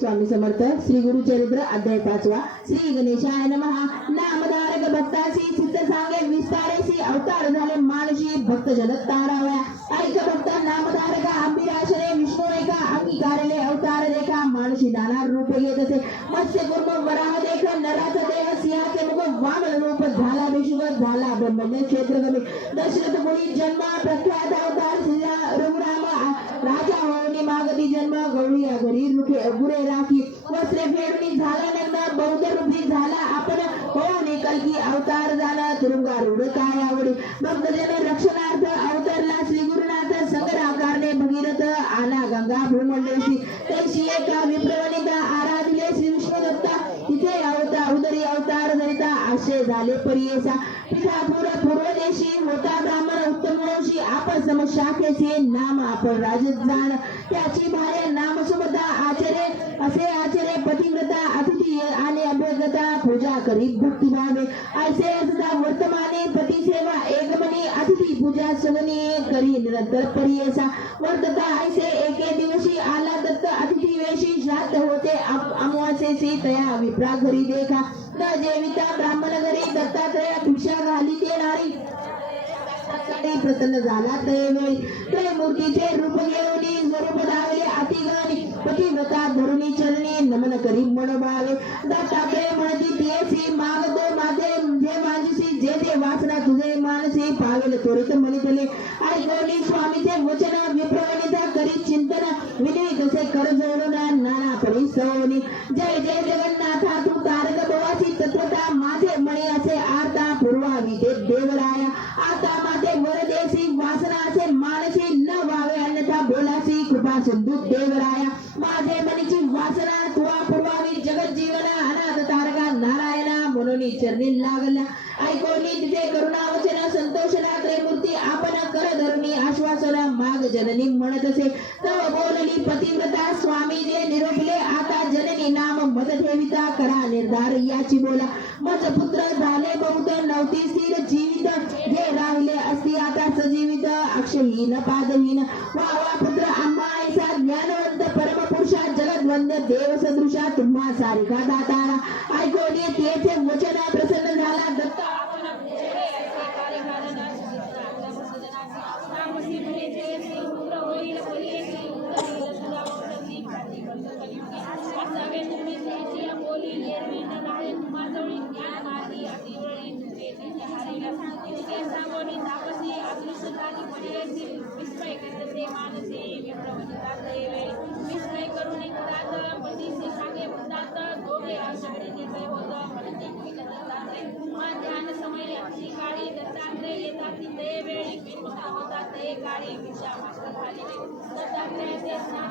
स्वामी समर्थ श्री गुरु चरित्र अध्याय पाचवा. श्री गणेशाय नमः. नामधारक भक्तासी सिद्ध सांगे विस्तारेसी अवतार झाले मानशी भक्त जगत तारावया. ऐक भक्त नामधारक अंबिराशने विष्णू ऐका अंगीकारले अवतार देखा मानशी नाना रूप घेत असे. मत्स्य कुर्म वराह देख नराचा देह सिंहाचे मुख वामन रूप झाला विष्णू झाला ब्रह्मण्य क्षेत्र कमी दशरथ मुनी जन्म प्रख्यात अवतार श्री राजा मागती जन्म गवळी घरी गुरे राखी. वस्त्रे फेडणी झाला नंद बौद्ध रूपी झाला. आपण होऊनी कलकी अवतार झाला. तुरुंगारूढ काय आवडी. भक्तजन रक्षणार्थ अवतरला. श्री गुरुनाथ सगर आकारणे भगीरथ. आला गंगा भूमंडळशी. तैशी एका विप्रवणिता धरिता आशय झाले परियेसा पिठापूर पूर्वदेशी होता ब्राह्मण उत्तम वंशी आपण समशाखेचे नाम आपण राजत जाण त्याची भार्या नाम सुमता आचरे असे आचरे पतिव्रता अतिथी आणि अभ्यगता पूजा करीत भक्ती भावे ऐसे असता वर्तमाने पती सेवा एकमनी अतिथी पूजा सगनी करी निरंतर परियेसा वर्तता ऐसे एके दिवशी आला दत्त अतिथी वेशी श्राद्ध होते. अमवासेसी तया विप्रा घरी देखा. न जेविता ब्राह्मण घरी दत्तात्रया भिक्षा घाली देणारी. कडे प्रसन्न झाला तयवेळी तय मूर्तीचे रूप घेऊन स्वरूप धावले अतिगानी पतिव्रता धरुणी चरणी नमन करी मनभावे. दत्तात्रय म्हणती पियसी मागतो माझे जे माझीसी जे जे वासना तुझे मानसी. पावेल त्वरित मनितले. ऐकवली स्वामीचे वचन विप्रवणिता करी चिंतन विनय तसे नाना परी सवनी जय जय जगन्नाथा तू तारक भवाची तत्वता माझे मणी असे पूर्वावी ते देवराया. आता माझे मानसी न व्हावे अन्यथा बोलासी कृपा सिंधू देवराया. माझे मनीची वासना तुवा पूर्वावी जगत अनाथ तारका नारायणा म्हणून चरणी लागला. तिथे आपण कर माग जननी म्हणत असे. तव बोलली पती नाम ठेविता करा निर्धार याची बोला. मज पुत्र झाले बहुत नव्हती स्थिर जीवित. हे राहिले असती आता सजीवित अक्षहीन पादहीन. वा वा पुत्र आम्हा ऐसा ज्ञानवंत परमपुरुषा जगद्वंद देव सदृशा तुम्हा सारिका दातारा. ऐकवली तेथे वचन प्रसन्न विस्मय करून घरात सांगे दोघे आषाढी निर्भय होत म्हणते दत्तात्रय. ध्यान समय काळी दत्तात्रय येतात ते वेळी बिनमुखा होतात ते काळी भिक्षा मागत झालेले दत्तात्रयाचे स्नान